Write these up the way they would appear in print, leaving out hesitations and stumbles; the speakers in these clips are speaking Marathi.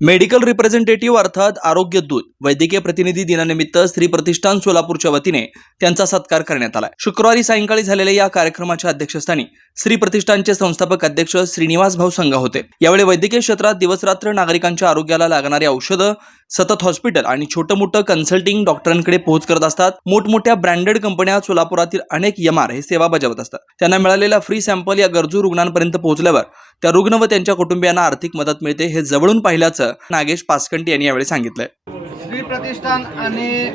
मेडिकल रिप्रेझेंटेटिव्ह अर्थात आरोग्य दूत वैद्यकीय प्रतिनिधी दिनानिमित्त श्री प्रतिष्ठान सोलापूरच्या वतीने त्यांचा सत्कार करण्यात आला। शुक्रवारी सायंकाळी झालेल्या या कार्यक्रमाच्या अध्यक्षस्थानी श्री प्रतिष्ठानचे संस्थापक अध्यक्ष श्रीनिवास भाऊ संघा होते। यावेळी वैद्यकीय क्षेत्रात दिवसरात्र नागरिकांच्या आरोग्याला लागणारी औषधं सतत हॉस्पिटल आणि छोटं-मोठं कन्सल्टिंग डॉक्टरांकडे पोहोच करत असतात। मोठमोठ्या ब्रँडेड कंपन्या सोलापुरातील अनेक एमआर हे सेवा बजावत असतात। त्यांना मिळालेला फ्री सॅम्पल या गरजू रुग्णांपर्यंत पोहोचल्यावर त्या रुग्ण व त्यांच्या कुटुंबियांना आर्थिक मदत मिळते हे जवळून पाहिल्याचं नागेश पासकंटी यांनी यावेळी सांगितलं। श्री प्रतिष्ठान आणि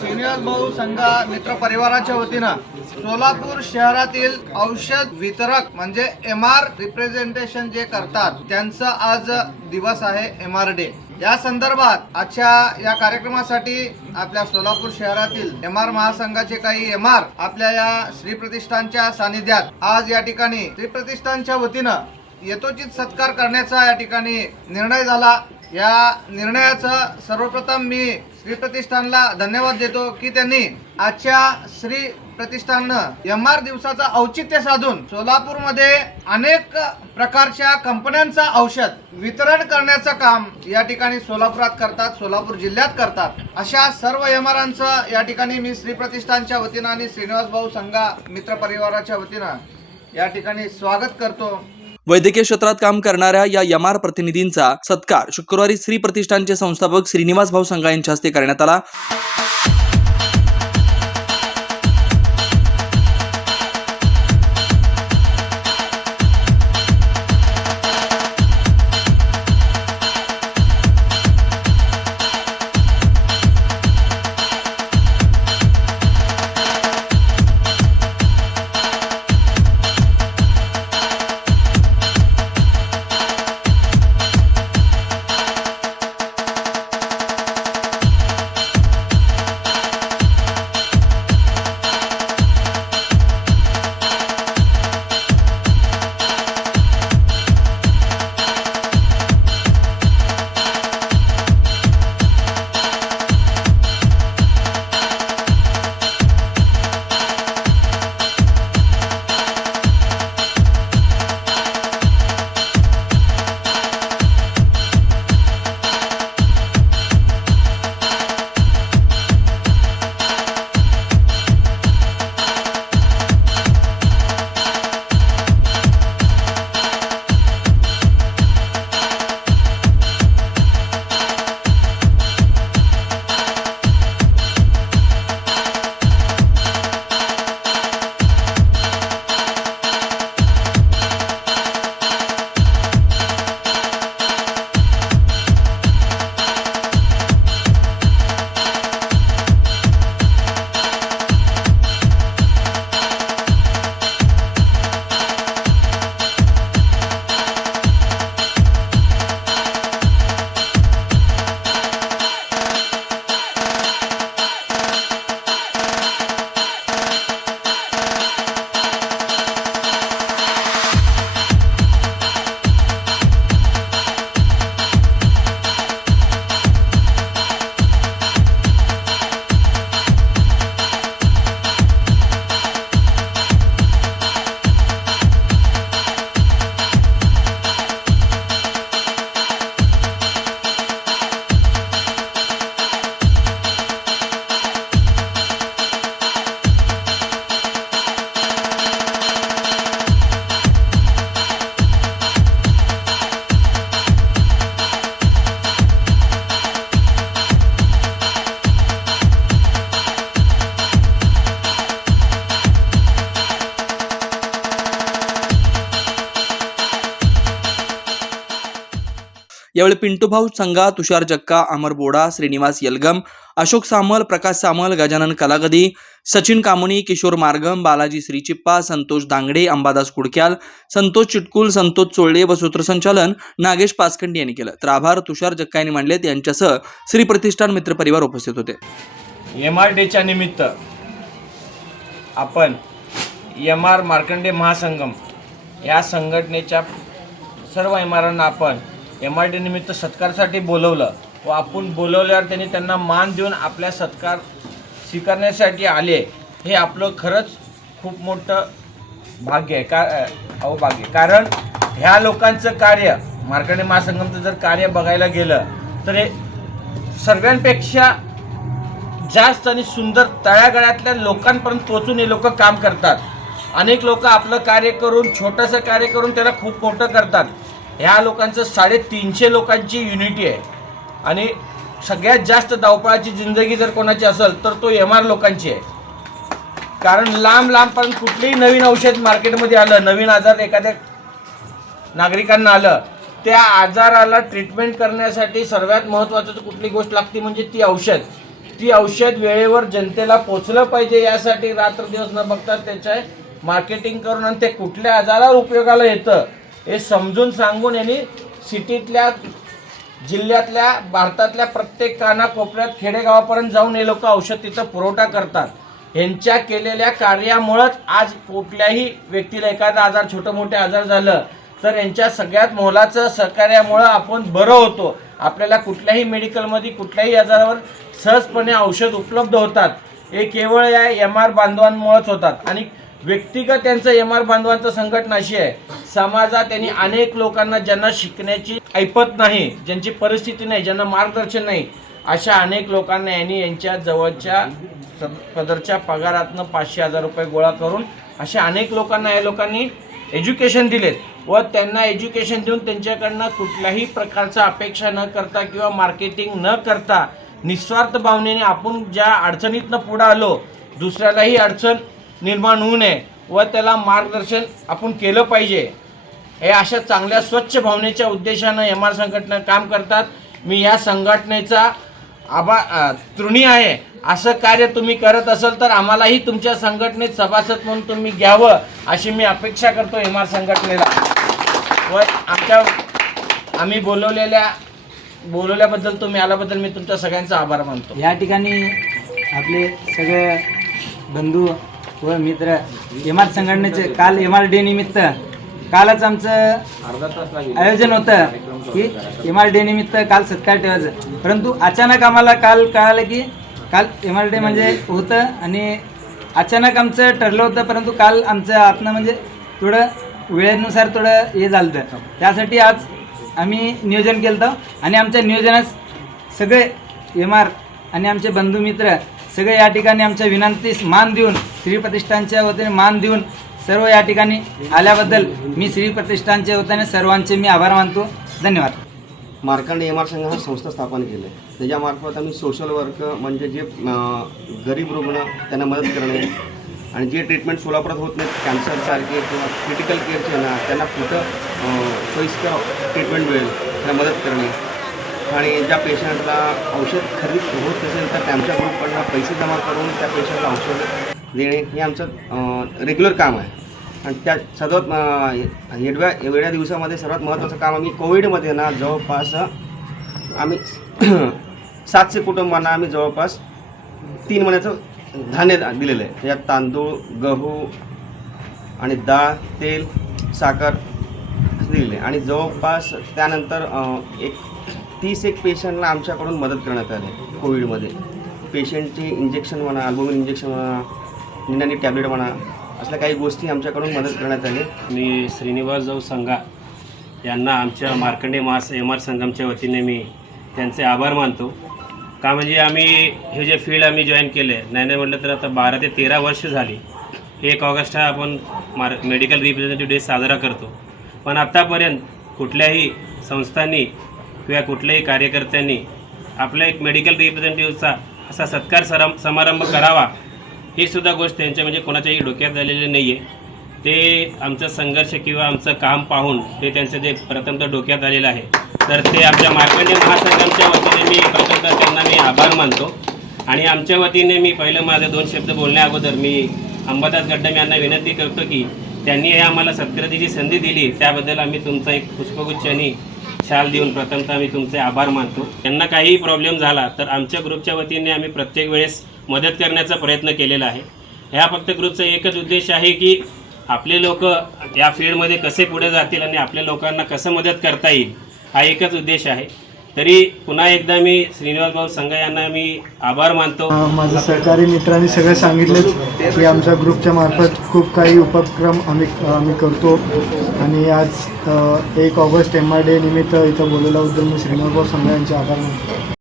श्रीनिवास भाऊ संघा मित्र परिवाराच्या वतीनं सोलापूर शहरातील औषध वितरक म्हणजे एमआर रिप्रेझेंटेशन जे करतात त्यांचा आज दिवस आहे एमआर डे। या संदर्भात आजच्या या कार्यक्रमासाठी आपल्या सोलापूर शहरातील एमआर महासंघाचे काही एमआर आपल्या या श्री प्रतिष्ठानच्या सानिध्यात आज या ठिकाणी श्री प्रतिष्ठानच्या वतीनं यथोचित सत्कार करण्याचा या ठिकाणी निर्णय झाला। या निर्णयाचं सर्वप्रथम मी श्री प्रतिष्ठानला धन्यवाद देतो की त्यांनी आजच्या श्री प्रतिष्ठाननं एमआर दिवसाचं औचित्य साधून सोलापूरमध्ये अनेक प्रकारच्या कंपन्यांचं औषध वितरण करण्याचं काम या ठिकाणी सोलापुरात करतात, सोलापूर जिल्ह्यात करतात। अशा सर्व एमआरांचं या ठिकाणी मी श्री प्रतिष्ठानच्या वतीनं आणि श्रीनिवास भाऊ संघा मित्र परिवाराच्या वतीनं या ठिकाणी स्वागत करतो। वैद्यकीय क्षेत्रात काम करणाऱ्या या एमआर प्रतिनिधींचा सत्कार शुक्रवारी श्री प्रतिष्ठानचे संस्थापक श्रीनिवास भाऊ संघा यांच्या हस्ते करण्यात आला। यावेळी पिंटू भाऊ संघा, तुषार जक्का, अमर बोडा, श्रीनिवास यलगम, अशोक सामल, प्रकाश सामल, गजानन कलागदी, सचिन कामुनी, किशोर मार्गम, बालाजी श्रीचिप्पा, संतोष दांगडे, अंबादास कुडक्याल, संतोष चिटकुल, संतोष चोळडे व सूत्रसंचालन नागेश पासखंडी यांनी केलं। तर आभार तुषार जक्का यांनी मानले। यांच्यासह श्री प्रतिष्ठान मित्र परिवार उपस्थित होते। एमआर डेच्या निमित्त आपण एमआर मार्कंडे महासंगम या संघटनेच्या सर्व एमआरांना आपण एमआर डे निमित्त सत्कारासाठी बोलवलं व आपण बोलवल्यावर त्यांना मान देऊन आपल्या सत्कार स्वीकारण्यासाठी आले। हे आपलं खरंच खूप मोठं भाग्य आहे, अवभाग्य, कारण ह्या लोकांचं कार्य मार्कंडे महासंगमचं जर कार्य बघायला गेलं तर हे सगळ्यांपेक्षा जास्त आणि सुंदर तळागाळातल्या लोकांपर्यंत पोहोचून हे लोक काम करतात. अनेक लोक आपलं कार्य करून, छोटंसं कार्य करून त्याला खूप मोठं करतात. ह्या लोकांचं 350 लोकांची युनिटी आहे आणि सगळ्यात जास्त धावपळाची जिंदगी जर कोणाची असेल तर तो MR लोकांची आहे. कारण लांब लांबपर्यंत कुठलीही नवीन औषध मार्केटमध्ये आलं, नवीन आजार एखाद्या नागरिकांना आलं, त्या आजाराला ट्रीटमेंट करण्यासाठी सर्वात महत्त्वाचं कुठली गोष्ट लागते म्हणजे ती औषध. ती औषध वेळेवर जनतेला पोचलं पाहिजे यासाठी रात्रदिवस न बघता त्याचे मार्केटिंग करून आणि ते कुठल्या आजारावर उपयोगाला येतं हे समजून सांगून यांनी सिटीतल्या, जिल्ह्यातल्या, भारतातल्या प्रत्येक कानाकोपऱ्यात, खेडेगावापर्यंत जाऊन हे लोक औषध तिथं पुरवठा करतात. यांच्या केलेल्या कार्यामुळंच आज कुठल्याही व्यक्तीला एखादा आजार, छोटं मोठे आजार झालं तर यांच्या सगळ्यात मोलाचं सहकार्यामुळं आपण बरं होतो. आपल्याला कुठल्याही मेडिकलमध्ये कुठल्याही आजारावर सहजपणे औषध उपलब्ध होतात. हे केवळ या MR बांधवांमुळेच होतात. आणि व्यक्तिगत त्यांचं MR बांधवांचं संघटना अशी आहे, समाजात त्यांनी अनेक लोकांना ज्यांना शिकण्याची ऐपत नाही, ज्यांची परिस्थिती नाही, ज्यांना मार्गदर्शन नाही, अशा अनेक लोकांना यांनी यांच्या जवळच्या पदरच्या पगारातनं 500,000 रुपये गोळा करून अशा अनेक लोकांना या लोकांनी एज्युकेशन दिलेत व त्यांना एज्युकेशन देऊन त्यांच्याकडनं कुठल्याही प्रकारचा अपेक्षा न करता किंवा मार्केटिंग न करता निस्वार्थ भावनेने आपण ज्या अडचणीतनं पुढं आलो, दुसऱ्यालाही अडचण निर्माण होऊ नये व त्याला मार्गदर्शन आपण केलं पाहिजे, हे अशा चांगल्या स्वच्छ भावनेच्या उद्देशानं MR संघटना काम करतात. मी या संघटनेचा ऋणी आहे. असं कार्य तुम्ही करत असाल तर आम्हालाही तुमच्या संघटनेत सभासद म्हणून तुम्ही घ्यावं अशी मी अपेक्षा करतो MR संघटनेला. व आम्ही बोलवल्याबद्दल, तुम्ही आल्याबद्दल मी तुमच्या सगळ्यांचा आभार मानतो. या ठिकाणी आपले सगळे बंधू व मित्र MR संघटनेचे काल MR डे निमित्त कालच आमचं आयोजन होतं की MR डे निमित्त काल सत्कार ठेवायचं, परंतु अचानक आम्हाला काल कळालं की काल MR डे म्हणजे होतं आणि अचानक आमचं ठरलं होतं, परंतु काल आमचं आतनं म्हणजे थोडं वेळेनुसार थोडं हे झालं होतं. त्यासाठी आज आम्ही नियोजन केलं होतं आणि आमच्या नियोजनात सगळे MR आणि आमचे बंधू मित्र सगळे या ठिकाणी आमच्या विनंतीस मान देऊन, श्री प्रतिष्ठानच्या वतीने मान देऊन सर्व या ठिकाणी आल्याबद्दल मी श्री प्रतिष्ठानच्या वतीने सर्वांचे मी आभार मानतो. धन्यवाद. मार्कंडे MR संघ हा संस्था स्थापन केली आहे. त्याच्यामार्फत आम्ही सोशल वर्क म्हणजे जे गरीब रुग्ण त्यांना मदत करणे आणि जे ट्रीटमेंट सोलापुरात होत नाहीत, कॅन्सरसारखे किंवा क्रिटिकल केअरचे ना, त्यांना कुठं सोयीस्कर ट्रीटमेंट मिळेल त्यांना मदत करणे आणि ज्या पेशंटला औषध खरेदी होत नसेल तर त्यांच्या ग्रुपकडनं पैसे जमा करून त्या पेशंटला औषध देणे हे आमचं रेग्युलर काम आहे. आणि त्या सर्वात एवढ्या दिवसामध्ये सर्वात महत्त्वाचं काम आम्ही कोविडमध्ये ना जवळपास आम्ही 700 कुटुंबांना आम्ही जवळपास 3 महिन्याचं धान्य दिलेलं आहे. त्याच्यात तांदूळ, गहू आणि डाळ, तेल, साखर दिलेले आणि जवळपास त्यानंतर 30 पेशंटला आमच्याकडून मदत करण्यात आली. कोविडमध्ये पेशंटची इंजेक्शन म्हणा, अल्बुमिन इंजेक्शन म्हणा, निनानी टॅब्लेट म्हणा, असल्या काही गोष्टी आमच्याकडून मदत करण्यात आली. मी श्रीनिवास जाऊ संघा यांना आमच्या मार्कंडे MR संगमच्या वतीने मी त्यांचे आभार मानतो. का म्हणजे आम्ही हे जे फील्ड आम्ही जॉईन केले नाही म्हटलं तर आता 12 ते 13 वर्ष झाली. 1 ऑगस्ट हा आपण मेडिकल रिप्रेझेंटेटिव्ह डे साजरा करतो, पण आत्तापर्यंत कुठल्याही संस्थांनी किंवा कुठल्याही कार्यकर्त्यांनी आपल्या एक मेडिकल रिप्रेझेंटेटिव्हचा असा सत्कार समारंभ करावा ही सुद्धा गोष्ट त्यांच्या म्हणजे कोणाच्याही डोक्यात झालेली नाही आहे. ते आमचा संघर्ष किंवा आमचं काम पाहून ते त्यांचं जे प्रथमतः डोक्यात आलेलं आहे, तर ते आमच्या मार्कंडे महासंघाच्या वतीने मी प्रथमतः त्यांना मी आभार मानतो. आणि आमच्या वतीने मी पहिलं माझे 2 शब्द बोलण्या अगोदर मी अंबादास गड्डम यांना विनंती करतो की त्यांनी हे आम्हाला सत्काराची संधी दिली त्याबद्दल आम्ही तुमचा एक पुष्पगुच्छ आणि शाल देऊन प्रथमतः मी तुमचे आभार मानतो. त्यांना काहीही प्रॉब्लेम झाला तर आमच्या ग्रुपच्या वतीने आम्ही प्रत्येक वेळेस मदत करण्याचा प्रयत्न केलेला आहे. ह्या फक्त ग्रुपचा एकच उद्देश आहे की आपले लोक या फील्डमध्ये कसे पुढे जातील आणि आपल्या लोकांना कसं मदत करता येईल हा एकच उद्देश आहे. तरी पुन्हा एकदा मी श्रीनिवास भाऊ संघा यांना मी आभार मानतो. माझं सहकारी मित्रांनी सगळं सांगितलंच की आमच्या ग्रुपच्या मार्फत खूप काही उपक्रम आम्ही करतो आणि आज 1 ऑगस्ट MR डे निमित्त इथं बोलवल्याबद्दल मी श्रीनिवास भाऊ संघा यांचे आभार मानतो.